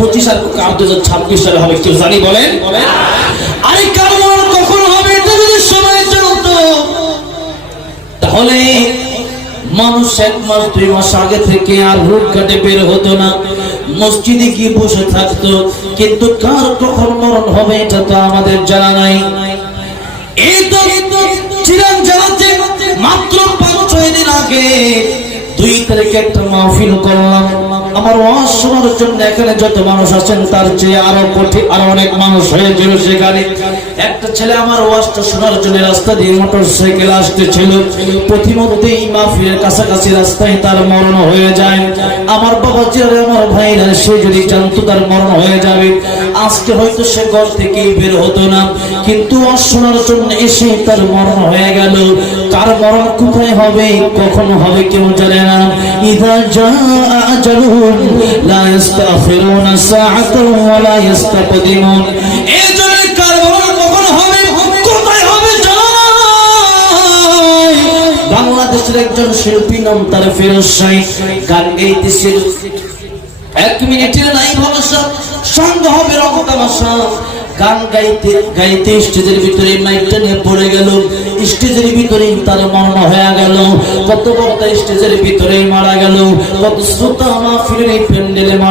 2025 আর কার 2026 সালে হবে কেউ জানি বলেন? আরে কার মরণ কখন হবে এটা যদি সময় জানতো তাহলে মানুষ 1 মাস 2 মাস আগে থেকে আর রোড ঘাটে বের হতো না, মসজিদে গিয়ে বসে থাকতো। কিন্তু কার কখন মরণ হবে এটা তো আমাদের জানা নাই। এই তো চিরাং জানাতে মাত্র 5-6 দিন আগে 2 তারিখে একটা মাহফিল করলাম। আমার ওয়াজ শোনার জন্য এখানে যত মানুষ আছেন তার চেয়ে আরো কোটি আরো অনেক মানুষ হয়েছিল সেখানে। একটা ছেলে আমার ওয়াজটা শোনার জন্য রাস্তা দিয়ে মোটরসাইকেল আসতেছিল, প্রতিমধ্যেই মাহফিলের কাছাকাছি রাস্তায় তার মরণ হয়ে যায়। আমার বাবা যারা আমার ভাইরা সে যদি জানতো তার মরণ হয়ে যাবে আজকে হয়তো সে ঘর থেকেই বের হতো না, কিন্তু ওয়াজ শোনার জন্য এসে তার মরণ হয়ে গেল। কার মরণ কোথায় হবে কখন হবে কেউ জানে না। ইযা জাআ আজালুহুম লা ইস্তাখিরুনা সাআতান ওয়া লা ইস্তাকদিমুন। এই জন্য কার মরণ কখন হবে কোথায় হবে জানা নাই। বাংলাদেশের একজন শিল্পী নাম তার ফিরোজ শাহী গান গাইতেছিল, 1 মিনিটের নাই ভাষা সঙ্গ হবে রকম তামাশা। গান গাইতে গাইতে স্টেজের ভিতরে মাইকটা নিয়ে পড়ে গেল, স্টেজের ভিতরেই তার মরণ হয়ে গেল। কত বড় স্টেজের ভিতরেই মারা গেল, কত শ্রোতা মাহফিলের প্যান্ডেলে মারা